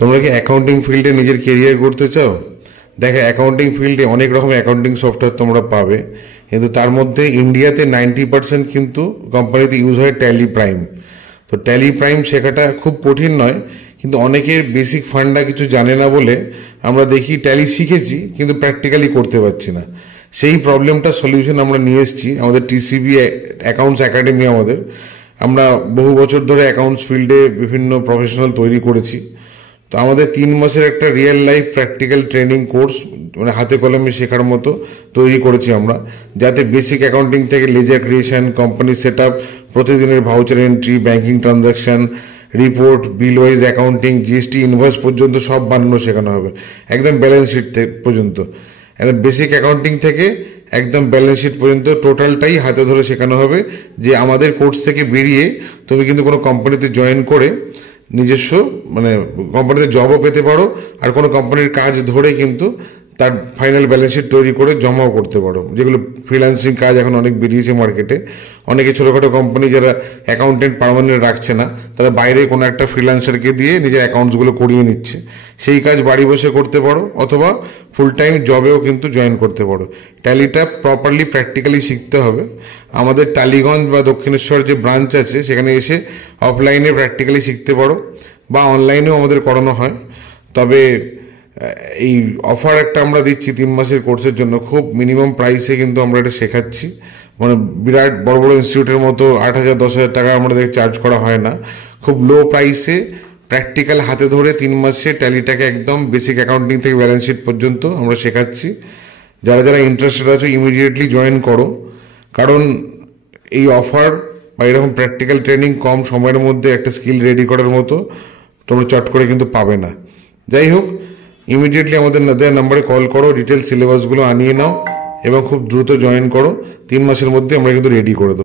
তোমরা কি অ্যাকাউন্টিং ফিল্ডে নিজের কেরিয়ার করতে চাও? দেখো, অ্যাকাউন্টিং ফিল্ডে অনেক রকম অ্যাকাউন্টিং সফটওয়্যার তোমরা পাবে, কিন্তু তার মধ্যে ইন্ডিয়াতে 90% কিন্তু কোম্পানিতে ইউজ হয় ট্যালি প্রাইম। তো ট্যালি প্রাইম শেখাটা খুব কঠিন নয়, কিন্তু অনেকের বেসিক ফান্ডা কিছু জানে না বলে আমরা দেখি ট্যালি শিখেছি কিন্তু প্র্যাকটিক্যালি করতে পারছি না। সেই প্রবলেমটা সলিউশন আমরা নিয়ে এসেছি আমাদের টিসিবি অ্যাকাউন্টস একাডেমি। আমরা বহু বছর ধরে অ্যাকাউন্টস ফিল্ডে বিভিন্ন প্রফেশনাল তৈরি করেছি। তো আমাদের 3 মাসের একটা real life practical training course, মানে হাতে কলমে শেখার মতো তৈরি করেছি আমরা, যাতে বেসিক অ্যাকাউন্টিং থেকে ledger creation, company set up, প্রতিদিনের voucher entry, banking transaction, report, bill wise accounting, GST invoice পর্যন্ত সব বানানো শেখানো হবে, একদম ব্যালেন্স শিট পর্যন্ত। একদম বেসিক অ্যাকাউন্টিং থেকে একদম ব্যালেন্স শিট পর্যন্ত টোটালটাই হাতে ধরে শেখানো হবে। যে আমাদের কোর্স থেকে বেরিয়ে তুমি কিন্তু কোনো কোম্পানিতে জয়েন করে নিজস্ব মানে কোম্পানিতে জবও পেতে পারো, আর কোনো কোম্পানির কাজ ধরে কিন্তু তার ফাইনাল ব্যালেন্স শিট তৈরি করে জমাও করতে পারো। যেগুলো ফ্রিল্যান্সিং কাজ এখন অনেক বেরিয়েছে মার্কেটে। অনেকে ছোটোখাটো কোম্পানি যারা অ্যাকাউন্টেন্ট পার্মানেন্ট রাখছে না, তারা বাইরে কোনো একটা ফ্রিল্যান্সারকে দিয়ে নিজের অ্যাকাউন্টসগুলো করিয়ে নিচ্ছে। সেই কাজ বাড়ি বসে করতে পারো, অথবা ফুল টাইম জবেও কিন্তু জয়েন করতে পারো। ট্যালিটা প্রপারলি প্র্যাকটিক্যালি শিখতে হবে। আমাদের টালিগঞ্জ বা দক্ষিণেশ্বর যে ব্রাঞ্চ আছে সেখানে এসে অফলাইনে প্র্যাকটিক্যালি শিখতে পারো, বা অনলাইনেও আমাদের করানো হয়। তবে এই অফার একটা আমরা দিচ্ছি 3 মাসের কোর্সের জন্য, খুব মিনিমাম প্রাইসে কিন্তু আমরা এটা শেখাচ্ছি। মানে বিরাট বড় বড় ইনস্টিটিউটের মতো 8,000 10,000 টাকা আমাদের চার্জ করা হয় না। খুব লো প্রাইসে প্র্যাকটিক্যাল হাতে ধরে 3 মাসে ট্যালিটাকে একদম বেসিক অ্যাকাউন্টিং থেকে ব্যালেন্স শিট পর্যন্ত আমরা শেখাচ্ছি। যারা যারা ইন্টারেস্টেড আছো ইমিডিয়েটলি জয়েন করো, কারণ এই অফার বা এরকম প্র্যাকটিক্যাল ট্রেনিং কম সময়ের মধ্যে একটা স্কিল রেডি করার মতো তোমরা চট করে কিন্তু পাবে না। যাই হোক, ইমিডিয়েটলি আমাদের দেওয়া নাম্বারে কল করো, ডিটেল সিলেবাসগুলো আনিয়ে নাও এবং খুব দ্রুত জয়েন করো। 3 মাসের মধ্যে আমরা কিন্তু রেডি করে দেবো।